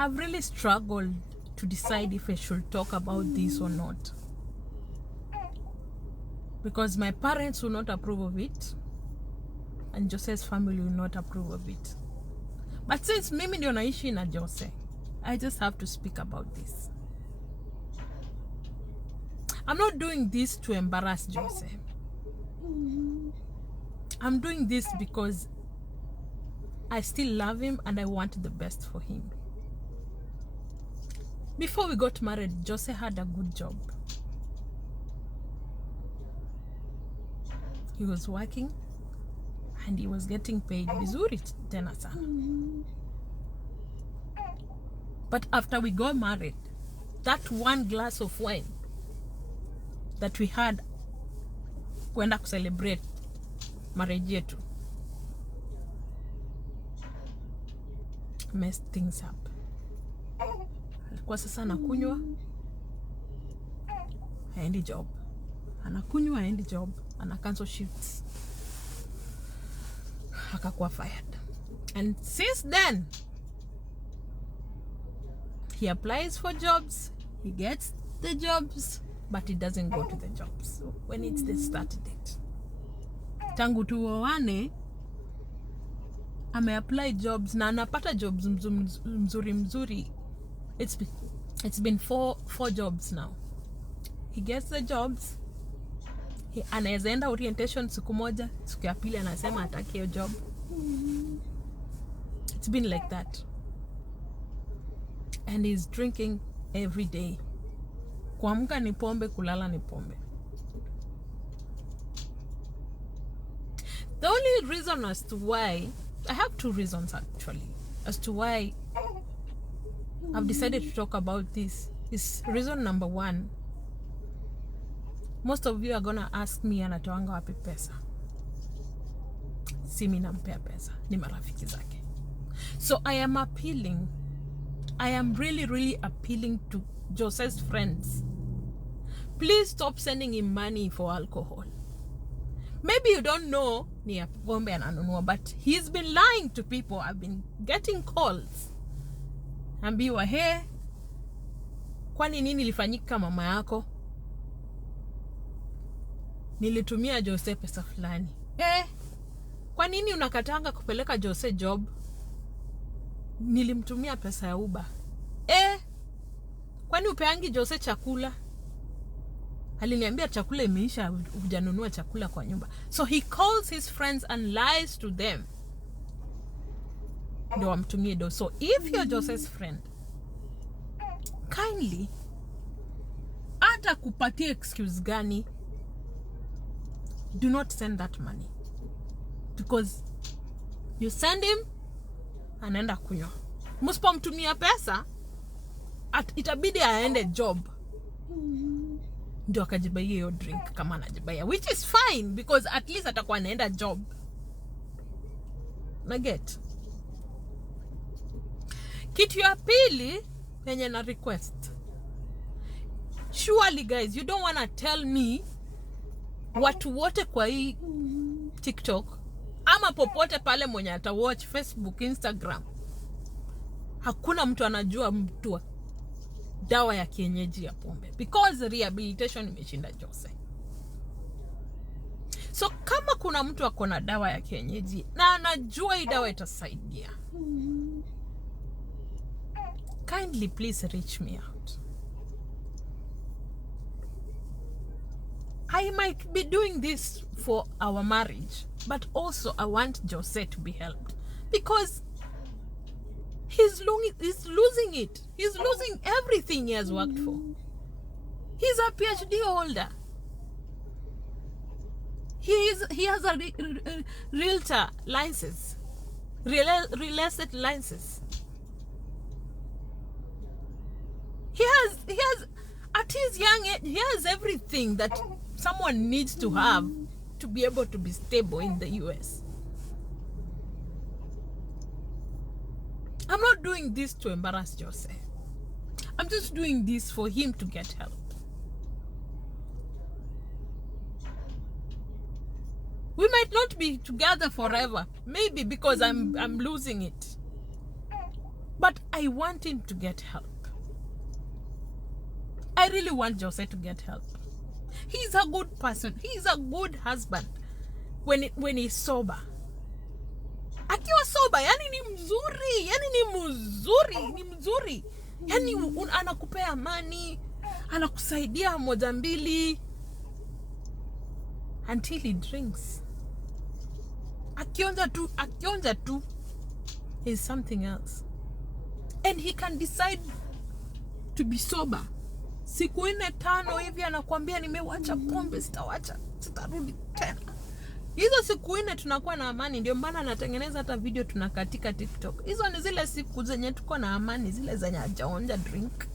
I've really struggled to decide if I should talk about this or not, because my parents will not approve of it and Jose's family will not approve of it. But since mimi ndio naishi na Jose, I just have to speak about this. I'm not doing this to embarrass Jose. I'm doing this because I still love him and I want the best for him. Before we got married, Jose had a good job. He was working and he was getting paid vizuri tena sana. But after we got married, that one glass of wine that we had kwenda to celebrate marriage yetu messed things up. Alikuwa sasa anakunywa haendi job, anakunywa haendi job, ana cancel shifts, akakuwa fired. And since then he applies for jobs, he gets the jobs, but he doesn't go to the jobs. So when it's the start date, tangu tuoane ameapply jobs na anapata jobs mzuri. It's been four jobs now. He gets the jobs, anaweza enda orientation siku moja, siku ya pili anasema hataki hiyo job. It's been like that. And he's drinking every day. Kuamka ni pombe, kulala ni pombe. The only reason as to why, I have two reasons actually, as to why I've decided to talk about this is reason number one. Most of you are gonna ask me, anatoanga wapi pesa? Si mimi nampea pesa, ni marafiki zake. So I am really appealing to Jose's friends. Please stop sending him money for alcohol. Maybe you don't know ni ya pombe ananunua, but he's been lying to people. I've been getting calls. Ambiwa, hey, kwani nini ilifanyika mama yako? Nilitumia Jose pesa fulani. Kwa nini unakatanga kupeleka Jose job? Nilimtumia pesa ya Uber. Kwani upeangi Jose chakula? Aliniambia chakula imeisha, hujanunua chakula kwa nyumba. So he calls his friends and lies to them. Ndio amtumie do. So if you're Jose's friend, kindly, hata kupatia excuse gani, do not send that money. Because you send him, anaenda kunywa. Msipomtumia pesa, itabidi aende job. Ndio akajibaia hiyo drink kama anajibaia, which is fine because at least atakuwa anaenda job. Na get. Kitu ya pili yenye na request. Surely guys, you don't want to tell me watu wote kwa hii TikTok ama popote pale mwenye ata watch Facebook, Instagram, hakuna mtu anajua mtu dawa ya kienyeji ya pombe, because rehabilitation imeshinda Jose. So kama kuna mtu akona dawa ya kienyeji na anajua hii dawa itasaidia, kindly please reach me out. I might be doing this for our marriage, but also I want Jose to be helped, because he's losing it. He's losing everything he has worked for. He's a PhD holder. He has a realtor license, real estate license. He has at his young age, he has everything that someone needs to have to be able to be stable in the US. I'm not doing this to embarrass Jose. I'm just doing this for him to get help. We might not be together forever, maybe because I'm losing it. But I want him to get help. I really want Jose to get help. He's a good person. He's a good husband when he's sober. Akiwa sober, yani ni mzuri. Yani anakupea amani, anakusaidia moja mbili, until he drinks. Akionja tu is something else. And he can decide to be sober. Siku 4-5 hivi anakuambia nimewacha pombe, sitarudi tena. Hizo siku 4 tunakuwa na amani, ndio maana anatengeneza hata video tunakatika TikTok. Hizo ni zile siku zenye tuko na amani, zile zenye hajaonja drink.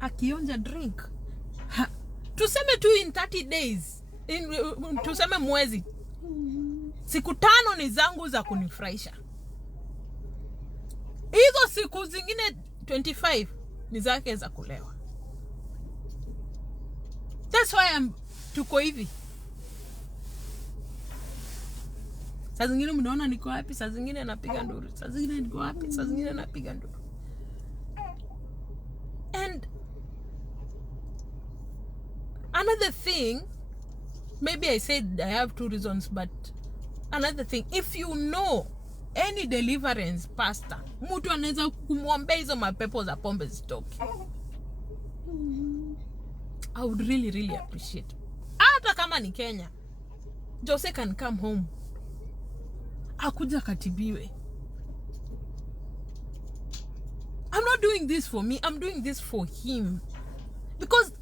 Akionja drink, tuseme tu in 30 days, tuseme mwezi, siku 5 ni zangu za kunifurahisha. Hizo siku zingine 25 ni zake za kulewa. That's why tuko hivi. Saa zingine mnaona niko wapi, saa zingine napiga nduru, saa zingine niko wapi, saa zingine napiga nduru. And another thing, maybe I said I have 2 reasons, but another thing, if you know any deliverance pastor, mtu anaweza kumwombea hizo mapepo za pombe zitoke, I would really appreciate. Hata kama ni Kenya, Jose can come home, akuja katibiwe. I'm not doing this for me, I'm doing this for him. Because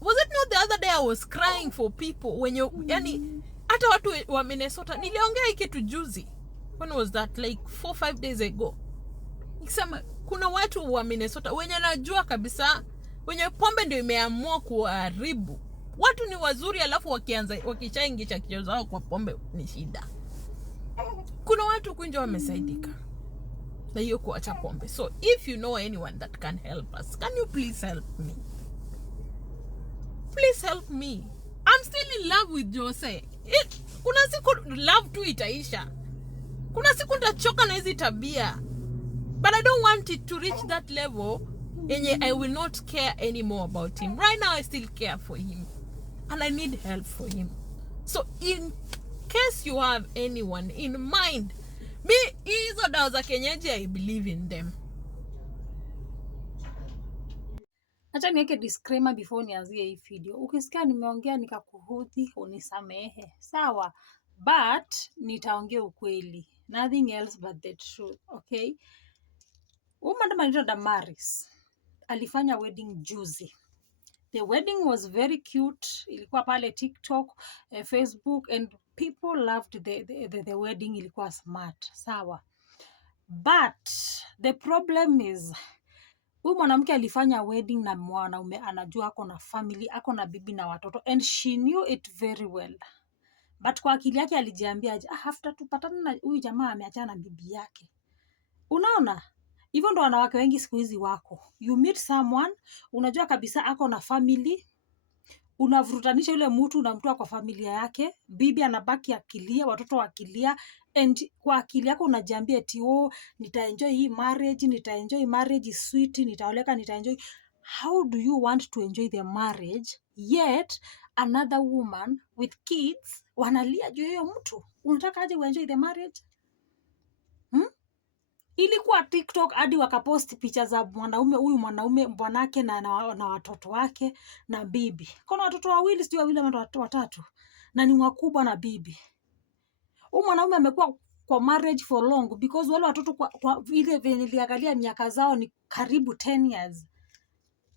was it not the other day I was crying for people when yani hata watu wa Minnesota, niliongea hiki kitu juzi. When was that? Like 4-5 days ago. Nikisema kuna watu wa Minnesota wenye najua kabisa wenye pombe ndio imeamua kuharibu. Watu ni wazuri, alafu wakishaingisha kichwa zao kwa pombe ni shida. Kuna watu kunja wamesaidika na hiyo kuacha pombe. So if you know anyone that can help us, can you please help me? Please help me. I'm still in love with Jose. Kuna siku love tu itaisha. Kuna siku nitachoka na hizi tabia. But I don't want it to reach that level yenye I will not care anymore about him. Right now I still care for him. And I need help for him. So in case you have anyone in mind, me hizo dawa za kienyeji, I believe in them. Acha niweke disclaimer before nianzie hii video. Ukisikia nimeongea nikakuhudhi, unisamehe. Sawa? But nitaongea ukweli. Nothing else but the truth. Okay? Madam anaitwa Damaris alifanya wedding juzi. The wedding was very cute. Ilikuwa pale TikTok, Facebook, and people loved the wedding. Ilikuwa smart. Sawa? But the problem is, huyu mwanamke alifanya wedding na mwanaume anajua ako na family, ako na bibi na watoto, and she knew it very well. But kwa akili yake alijiambia, after tupatana na huyu jamaa ameachana na bibi yake. Unaona? Hivyo ndo wanawake wengi siku hizi wako. You meet someone, unajua kabisa ako na family, unavurutanisha yule mtu na mtu kwa familia yake, bibi anabaki akilia, watoto wakilia, and kwa akili yako unajiambia eti nitaenjoy hii marriage is sweet, nitaoleka, nitaenjoy. How do you want to enjoy the marriage yet another woman with kids wanalia juu hiyo mtu? Unataka aje uenjoy the marriage? Ilikuwa TikTok hadi wakapost picha za huyu mwanaume bwanake na watoto wake na bibi. Kuna watoto wawili, sio wawili ama watatu, na ni wakubwa na bibi. Huyu mwanaume amekuwa kwa marriage for long because wale watoto kwa vile niliangalia miaka zao ni karibu 10 years.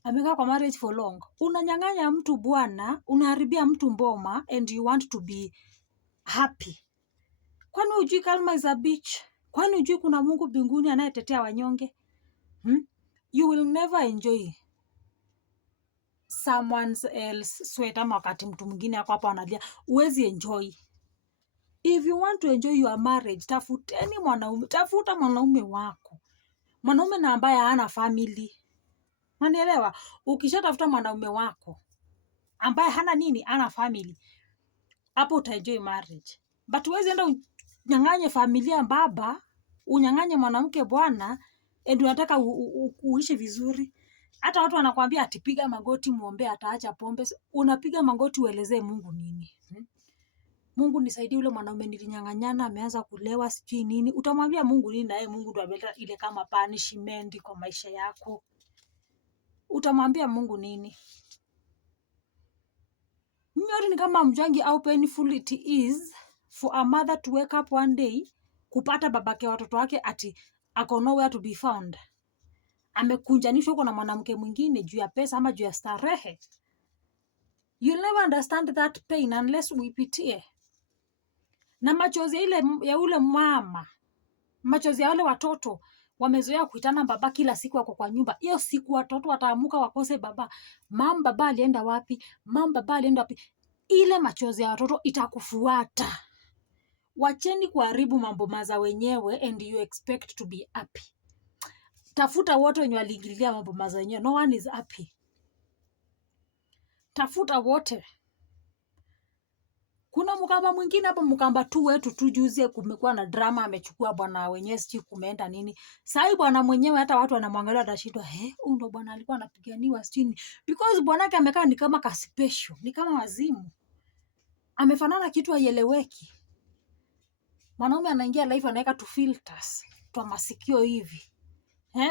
Amekaa kwa marriage for long. Unanyang'anya mtu bwana, unaharibia mtu mboma, and you want to be happy. Kwani hujui Kalma is a bitch? Kwani hujui kuna Mungu mbinguni anayetetea wanyonge? You will never enjoy someone else sweat ama wakati mtu mwingine yako hapo analia. Uwezi enjoy. If you want to enjoy your marriage, tafuta mwanaume wako. Mwanaume na ambaye hana family. Unanielewa? Ukishatafuta mwanaume wako ambaye hana family, hapo utaenjoy marriage. But uwezi enda unyang'anye familia baba unyang'anye mwanamke bwana, ndio unataka uishi vizuri. Hata watu wanakuambia atipiga magoti muombe ataacha pombe. Unapiga magoti uelezee Mungu nini? Mungu nisaidie, yule mwanaume nilinyang'anyana ameanza kulewa sijui nini. Utamwambia Mungu nini? Naye Mungu ndo ameleta ile kama punishment kwa maisha yako. Utamwambia Mungu nini? Mimi ni kama mjangi how painful it is for a mother to wake up one day kupata babake watoto wake ati ako nowhere to be found. Amekunjanishwa huko na mwanamke mwingine juu ya pesa ama juu ya starehe. You'll never understand that pain unless uipitie. Na machozi ya ule mama, machozi ya wale watoto wamezoea kuitana baba kila siku wako kwa nyumba. Hiyo siku watoto wataamuka wakose baba. Baba alienda wapi? Baba alienda wapi? Ile machozi ya watoto itakufuata. Wacheni kuharibu mambo maza wenyewe and you expect to be happy. Tafuta wote wenye waliingilia mambo maza wenyewe. No one is happy. Tafuta wote. Kuna mkamba mwingine hapo, mkamba tu wetu tu juzi kumekuwa na drama, amechukua bwana wenyewe sijui kumeenda nini. Sasa bwana mwenyewe hata watu wanamwangalia atashindwa, huyu ndo bwana alikuwa anapiganiwa sijui, because bwana yake amekaa ni kama kasipesho, ni kama wazimu. Amefanana kitu haieleweki. Mwanaume anaingia live anaweka tu filters, tu masikio hivi.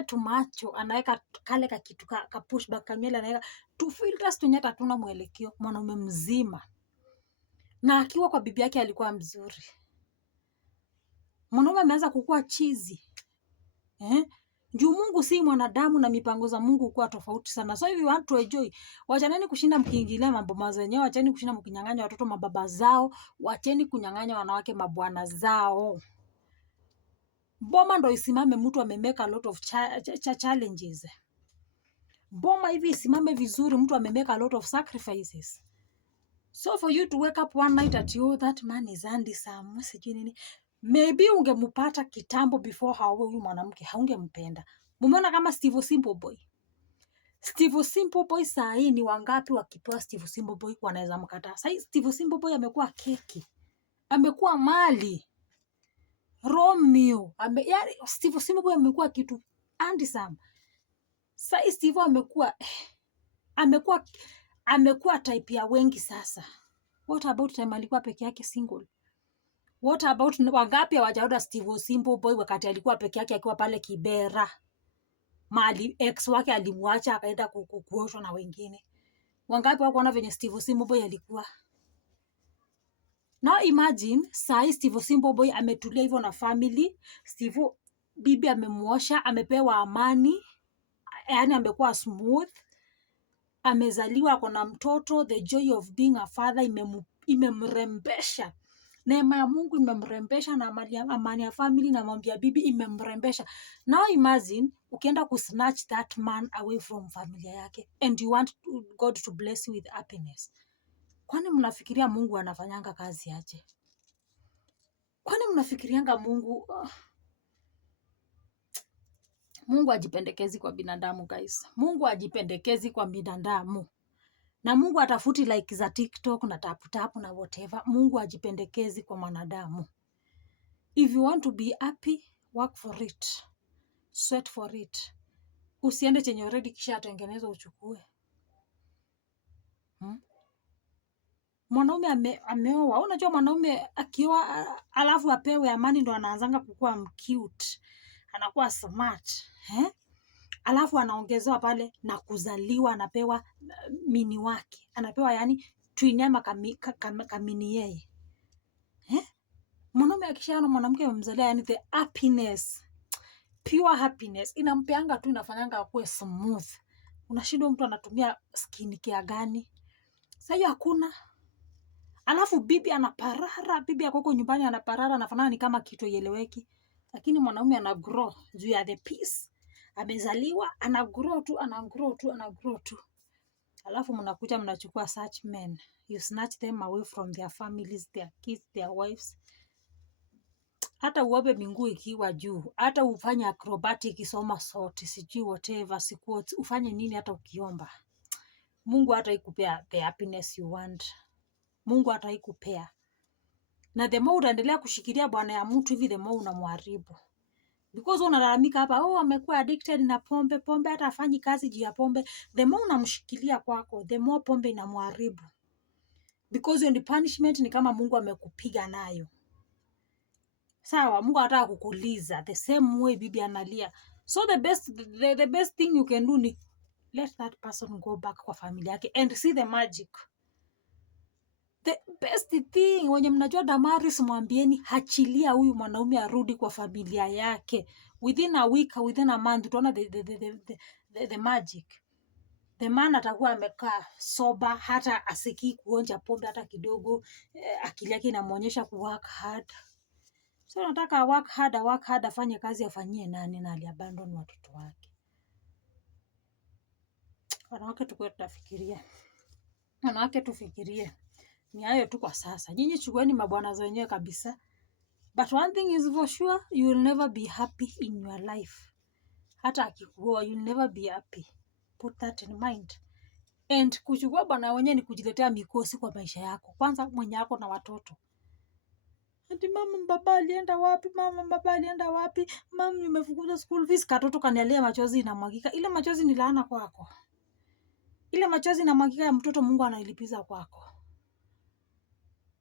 Tu macho anaweka kale ka kitu ka pushback kamera, anaweka tu filters tu nyata, tuna mwelekeo. Mwanaume mzima. Na akiwa kwa bibi yake alikuwa mzuri. Mwanaume ameanza kukua chizi. Juu Mungu si mwanadamu na mipango za Mungu kuwa tofauti sana. So if you want to enjoy, wachaneni kushinda mkiingilia mambo mazo wenyewe, wacheni kushinda mkinyang'anya watoto mababa zao, wacheni kunyang'anya wanawake mabwana zao. Boma ndo isimame, mtu amemeka a lot of challenges. Boma hivi isimame vizuri, mtu amemeka a lot of sacrifices. So for you to wake up one night at that man is handsome, sijui nini. Maybe ungemupata kitambo before huyu mwanamke haungempenda. Mumeona kama Steve Simple Boy. Steve Simple Boy saa hii ni wangapi wakipewa Steve Simple Boy wanaweza mkataa. Saa hii Steve Simple Boy amekuwa keki. Amekuwa mali. Romeo. Yani Steve Simple Boy amekuwa kitu handsome. Saa hii Steve amekuwa type ya wengi sasa. What about time alikuwa peke yake single? What about wangapi hawajaona Steve Simple Boy wakati alikuwa peke yake akiwa pale Kibera? Mali ex wake alimwacha akaenda kuoshwa na wengine. Wangapi wakuona venye Steve Simple Boy alikuwa? Now imagine sai Steve Simple Boy ametulia hivyo na family. Steve bibi amemuosha, amepewa amani. Yani amekuwa smooth. Amezaliwa ako na mtoto, the joy of being a father imemrembesha. Neema ya Mungu imemrembesha na amani ya family na mambo ya bibi imemrembesha. Now imagine ukienda kusnatch that man away from familia yake and you want God to bless you with happiness. Kwani mnafikiria Mungu anafanyanga kazi aje? Kwani mnafikirianga Mungu ajipendekezi kwa binadamu guys. Mungu ajipendekezi kwa binadamu. Na Mungu atafuti like za TikTok na tapu na whatever. Mungu ajipendekezi kwa mwanadamu. If you want to be happy, work for it. Sweat for it. Usiende chenye already kisha atengenezwa uchukue. Mwanaume ameoa. Unajua mwanaume akioa alafu apewe amani ndo anaanzanga kukua cute. Anakuwa smart. Alafu anaongezewa pale na kuzaliwa, anapewa mini wake. Anapewa yani tuinyama kamini yeye. Mwanaume akishaona mwanamke amemzalia yani the happiness, pure happiness, inampeanga tu, inafanyanga akue smooth. Unashindwa mtu anatumia skin care gani? Sasa hiyo hakuna. Alafu bibi anaparara, bibi akoko nyumbani anaparara, anafanana ni kama kitu ieleweki. Lakini mwanaume ana grow juu ya the peace. Amezaliwa, ana grow tu. Alafu mnakuja mnachukua such men. You snatch them away from their families, their kids, their wives. Hata uobe minguu ikiwa juu. Hata ufanye acrobatic isoma sote. Sijui whatever, squats. Ufanye nini hata ukiomba. Mungu hata ikupea the happiness you want. Mungu hata ikupea. Na the more utaendelea kushikilia bwana ya mtu hivi, the more unamharibu. Because unalalamika hapa, amekuwa addicted na pombe hata afanyi kazi juu ya pombe. The more unamshikilia kwako, the more pombe inamharibu. Because hiyo ni punishment, ni kama Mungu amekupiga nayo. Sawa, Mungu anataka kukuliza the same way bibi analia. So the best thing you can do ni let that person go back kwa familia yake and see the magic. The best thing, wenye mnajua Damaris, mwambieni hachilia huyu mwanaume arudi kwa familia yake. Within a week, within a month, utaona the magic. The man atakuwa amekaa sober, hata asikii kuonja pombe hata kidogo. Akili yake inamuonyesha ku work hard. So nataka work hard, afanye kazi, afanyie nani na aliabandon watoto wake. Wanawake tukue tutafikiria. Wanawake tufikirie. Ni hayo tu kwa sasa. Nyinyi chukueni mabwana zenyewe kabisa. But one thing is for sure, you will never be happy in your life. Hata akikuoa, you will never be happy. Put that in mind. And kuchukua bwana wenyewe ni kujiletea mikosi kwa maisha yako. Kwanza mwenye yako na watoto. Ati mama baba alienda wapi? Mama nimefukuza school fees. Katoto kanialia machozi inamwagika. Ile machozi ni laana kwako. Ile machozi inamwagika ya mtoto Mungu anailipiza kwako.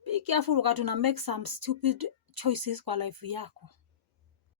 Be careful wakati una make some stupid choices kwa life yako.